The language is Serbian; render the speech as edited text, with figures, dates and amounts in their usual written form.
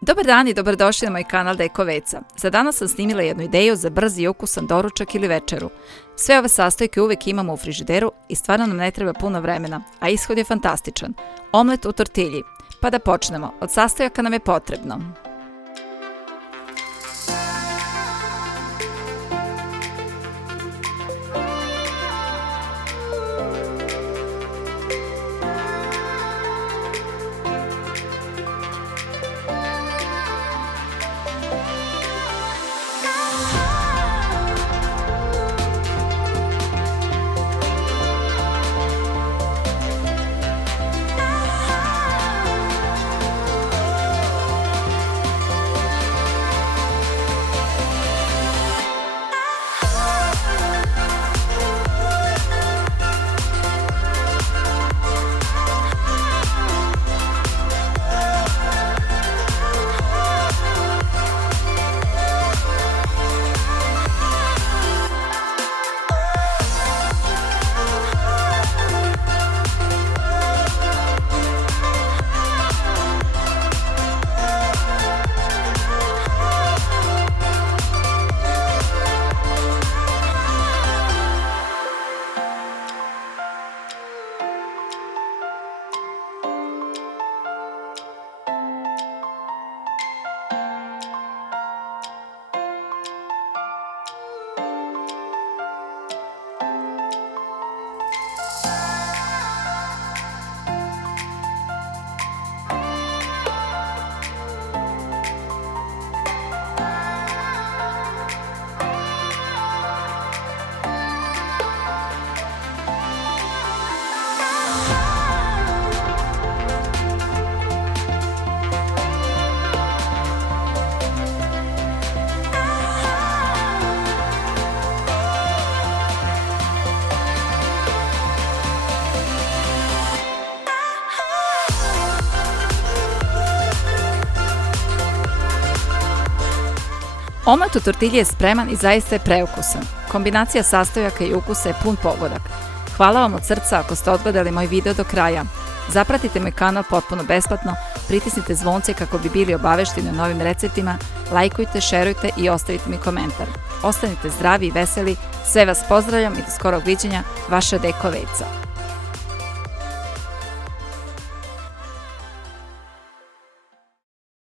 Dobar dan i dobrodošli na moj kanal Deko Veca. Za danas sam snimila jednu ideju za brz i ukusan doručak ili večeru. Sve ove sastojke uvijek imamo u frižideru i stvarno nam ne treba puno vremena, a ishod je fantastičan. Omlet u tortilji. Pa da počnemo. Od sastojaka nam je potrebno: omlet u tortilji je spreman i zaista je preukusan. Kombinacija sastojaka i ukusa je pun pogodak. Hvala vam od srca ako ste odgledali moj video do kraja. Zapratite moj kanal potpuno besplatno, pritisnite zvonce kako bi bili obavešteni o novim receptima, lajkujte, šerujte i ostavite mi komentar. Ostanite zdravi i veseli, sve vas pozdravljam i do skorog viđenja, vaša Deko Veca.